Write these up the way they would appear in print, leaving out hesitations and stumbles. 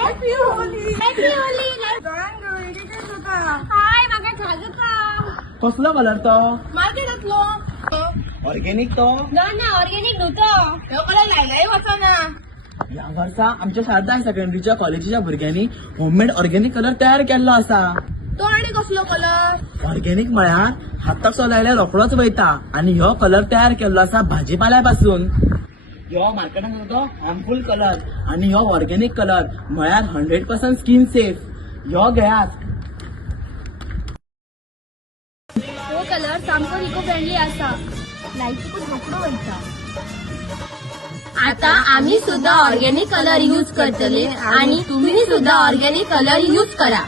Happy Holi. Happy Holi. हाय म्हाका झागता. कसलो कलर तो? मार्केटातलो. ऑर्गेनिक तो? ना ऑर्गेनिक न्हूतो. ह्यो कलर लायलाय वचना. या वर्सा आमच्या शारदा हाय सेकंडरीच्या कॉलेजीच्या भुरग्यांनी होममेड ऑर्गेनिक कलर तयार केल्लो आसा. तो आनी कसलो कलर? ऑर्गेनिक म्हळ्यार हाताक लायल्यार रोखडोच वयता आणि ह्यो कलर तयार केल्लो आसा भाजीपाल्या पासून. ह्यो मार्केटान तो हार्मफुल कलर आणि ह्यो ऑर्गेनिक कलर म्हळ्यार 100% स्किन सेफ. ह्यो घेयात. हो कलर सामको इको फ्रेंडली आसा. लायटीकूच रोखडो वयता. आता आम्ही सुद्धा ऑर्गेनिक कलर यूज करतले आणि तुम्ही सुद्धा ऑर्गेनिक कलर यूज करा.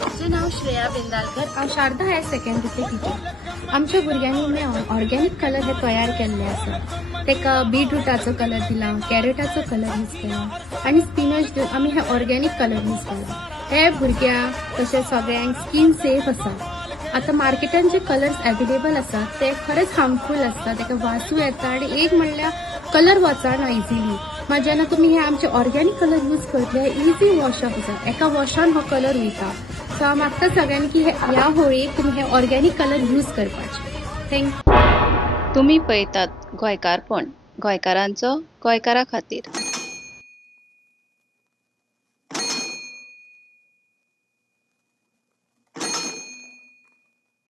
माझे नाव श्रेया बिंदालकर. हांव शारदा हायर सेकंडरीचे टिचर. आमच्या भुरग्यांनी ऑर्गेनिक कलर हे तयार केल्ले आसा. तेका बीटरूटाचो कलर दिला, कॅरेटाचो कलर यूज केला आणि स्पिनच दिवन आमी हे ऑर्गेनिक कलर यूज केला. हे भुरग्यांक तशें सगळ्यांक स्किन सेफ आसा. आता मार्केटान जे कलर्स अवेलेबल आसात ते खरेंच हार्मफुल आसता. तेका वासू येता आणि एक म्हणल्यार कलर वचना इजिली. मात जेन्ना तुमी हे आमचे ऑर्गेनिक कलर यूज करतले इजी वॉश अप आसा. एका वॉशान हो कलर वयता. सो हांव मागता सगळ्यांनी की ह्या होळयेक तुमी हे ऑर्गेनिक कलर यूज करपाचे. थँक्यू. तुम्ही पळयतात गोंयकारपण, गोंयकारांचो गोंयकारा खातीर.